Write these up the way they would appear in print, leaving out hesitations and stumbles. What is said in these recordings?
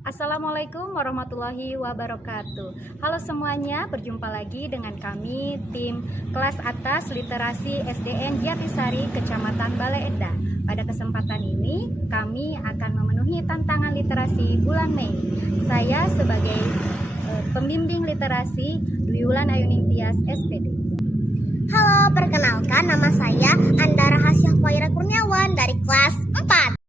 Assalamualaikum warahmatullahi wabarakatuh. Halo semuanya, berjumpa lagi dengan kami tim kelas atas literasi SDN Jatisari, Kecamatan Bale Endah. Pada kesempatan ini kami akan memenuhi tantangan literasi bulan Mei. Saya sebagai pembimbing literasi Dwi Wulan Ayuning Tias SPD. Halo, perkenalkan nama saya Andara Hasyah Faira Kurniawan dari kelas 4.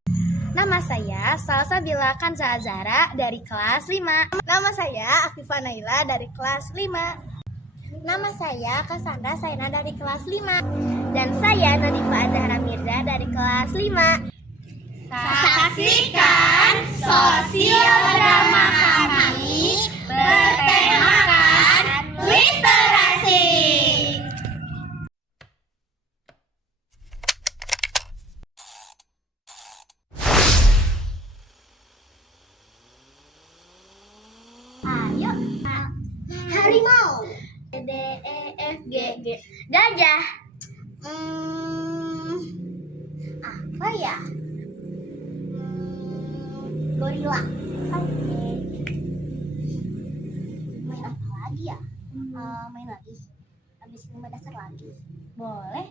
Nama saya Salsabila Kanza Azara dari kelas 5. Nama saya Akifah Naila dari kelas 5. Nama saya Cassandra Saina dari kelas 5. Dan saya Nadifa Azhara Mirza dari kelas 5. Saksikan sosial drama kami bertemakan literasi. Ayo. Harimau. D, E, F, G. Gajah. Apa ya? Gorila. Oke. Main apa lagi ya? Main lagi. Habis 5 dasar lagi. Boleh.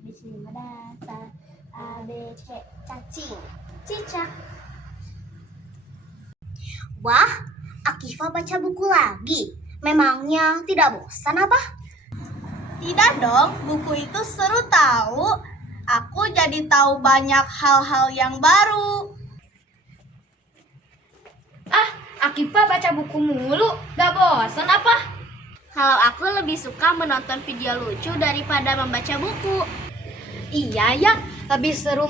Habis 5 dasar. A, B, C. Cacing. Cicak. Wah, Akifah baca buku lagi. Memangnya tidak bosan apa? Tidak dong, buku itu seru tahu. Aku jadi tahu banyak hal-hal yang baru. Akifah baca buku mulu, gak bosan apa? Kalau aku lebih suka menonton video lucu daripada membaca buku. Iya ya, lebih seru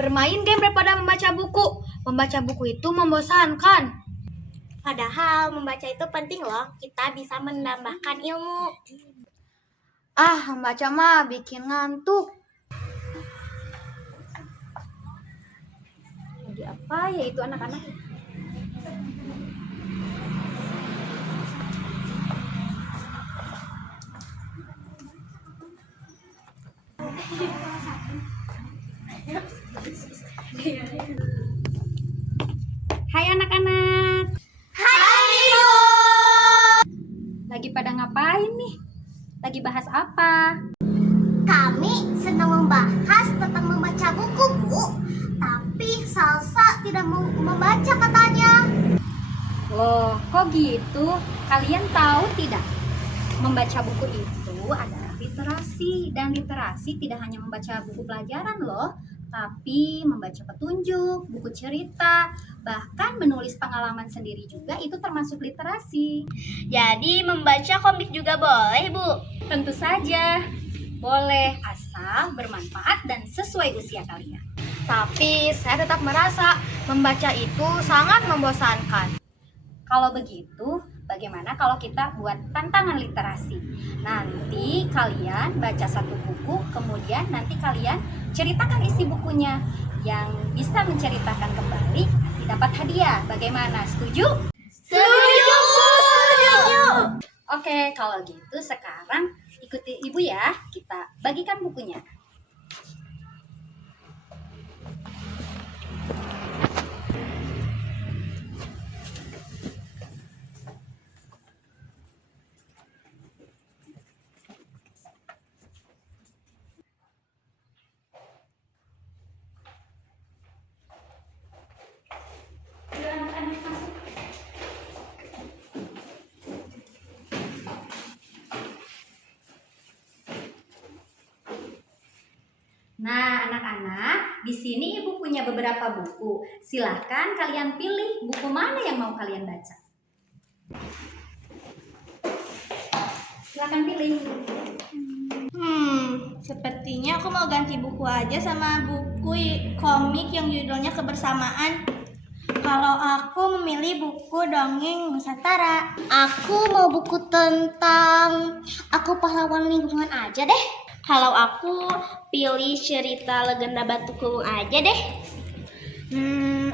bermain game daripada membaca buku. Membaca buku itu membosankan. Padahal membaca itu penting loh. Kita bisa menambahkan ilmu. Membaca mah bikin ngantuk. Lagi apa ya itu anak-anak? Hai anak-anak. Hai Ibu. Lagi pada ngapain nih? Lagi bahas apa? Kami sedang membahas tentang membaca buku, Bu. Tapi Salsa tidak mau membaca katanya. Loh, kok gitu? Kalian tahu tidak? Membaca buku itu adalah literasi. Dan literasi tidak hanya membaca buku pelajaran loh, tapi membaca petunjuk, buku cerita, bahkan menulis pengalaman sendiri juga itu termasuk literasi. Jadi membaca komik juga boleh, Bu? Tentu saja, boleh asal bermanfaat dan sesuai usia kalian. Tapi saya tetap merasa membaca itu sangat membosankan. Kalau begitu, bagaimana kalau kita buat tantangan literasi? Nanti kalian baca satu buku, kemudian nanti kalian ceritakan isi bukunya. Yang bisa menceritakan kembali nanti dapat hadiah. Bagaimana? Setuju? Setuju, Bu. Setuju. Oke, kalau gitu sekarang ikuti ibu ya. Kita bagikan bukunya. Nah, anak-anak, di sini ibu punya beberapa buku. Silahkan kalian pilih buku mana yang mau kalian baca. Silahkan pilih. Sepertinya aku mau ganti buku aja sama buku komik yang judulnya Kebersamaan. Kalau aku memilih buku dongeng Nusantara. Aku mau buku tentang Aku Pahlawan Lingkungan aja deh. Kalau aku pilih cerita legenda Batu Kulung aja deh.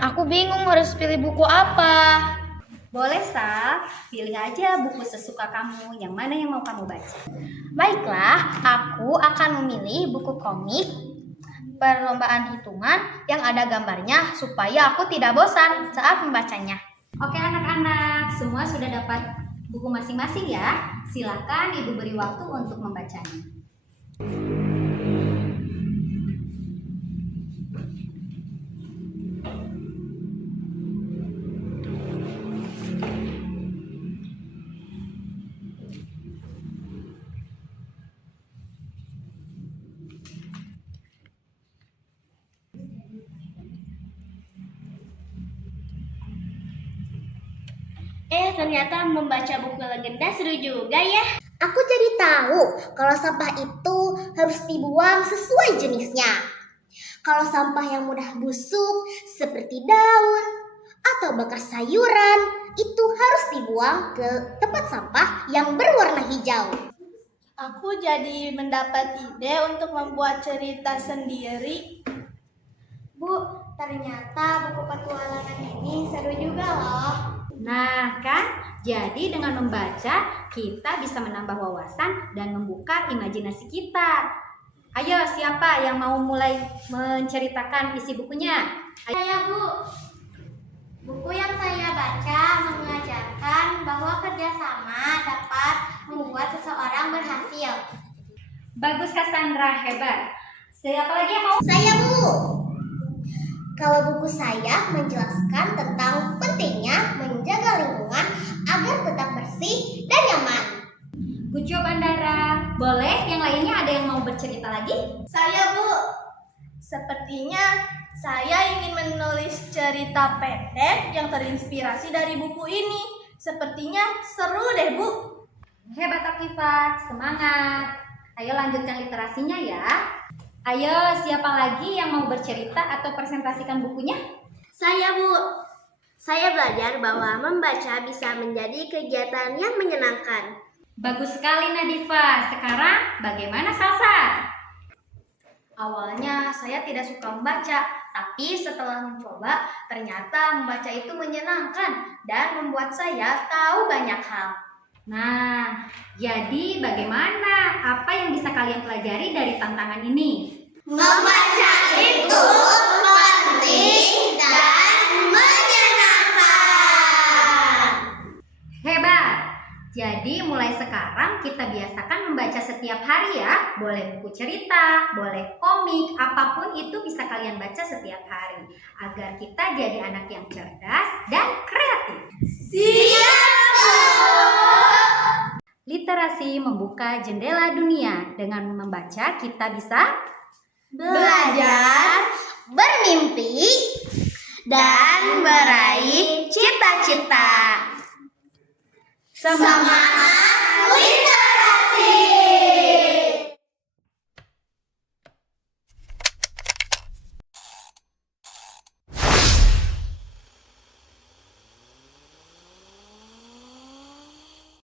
Aku bingung harus pilih buku apa. Boleh, Sal. Pilih aja buku sesuka kamu. Yang mana yang mau kamu baca? Baiklah, aku akan memilih buku komik perlombaan hitungan yang ada gambarnya supaya aku tidak bosan saat membacanya. Oke anak-anak, semua sudah dapat buku masing-masing ya? Silakan Ibu beri waktu untuk membacanya. Ternyata membaca buku legenda seru juga ya. Aku jadi tahu kalau sampah itu harus dibuang sesuai jenisnya. Kalau sampah yang mudah busuk seperti daun atau bekas sayuran itu harus dibuang ke tempat sampah yang berwarna hijau. Aku jadi mendapat ide untuk membuat cerita sendiri. Bu, ternyata buku petualangan ini seru juga loh. Nah kan, jadi dengan membaca kita bisa menambah wawasan dan membuka imajinasi kita. Ayo, siapa yang mau mulai menceritakan isi bukunya? Saya, Bu. Buku yang saya baca mengajarkan bahwa kerjasama dapat membuat seseorang berhasil. Bagus Cassandra, hebat. Siapa lagi yang mau? Saya, Bu. Kalau buku saya menjelaskan tentang pentingnya menjaga lingkungan agar tetap bersih dan nyaman. Good job Andara. Boleh yang lainnya ada yang mau bercerita lagi? Saya, Bu. Sepertinya saya ingin menulis cerita pendek yang terinspirasi dari buku ini. Sepertinya seru deh, Bu. Hebat Akifah, semangat. Ayo lanjutkan literasinya ya. Ayo, siapa lagi yang mau bercerita atau presentasikan bukunya? Saya, Bu. Saya belajar bahwa membaca bisa menjadi kegiatan yang menyenangkan. Bagus sekali Nadifa. Sekarang bagaimana Salsa? Awalnya saya tidak suka membaca, tapi setelah mencoba, ternyata membaca itu menyenangkan dan membuat saya tahu banyak hal. Nah, jadi bagaimana? Apa yang bisa kalian pelajari dari tantangan ini? Membaca itu penting dan menyenangkan. Hebat! Jadi mulai sekarang kita biasakan membaca setiap hari ya. Boleh buku cerita, boleh komik, apapun itu bisa kalian baca setiap hari. Agar kita jadi anak yang cerdas dan kreatif. Literasi membuka jendela dunia. Dengan membaca kita bisa Belajar, bermimpi, dan meraih cita-cita. Semangat!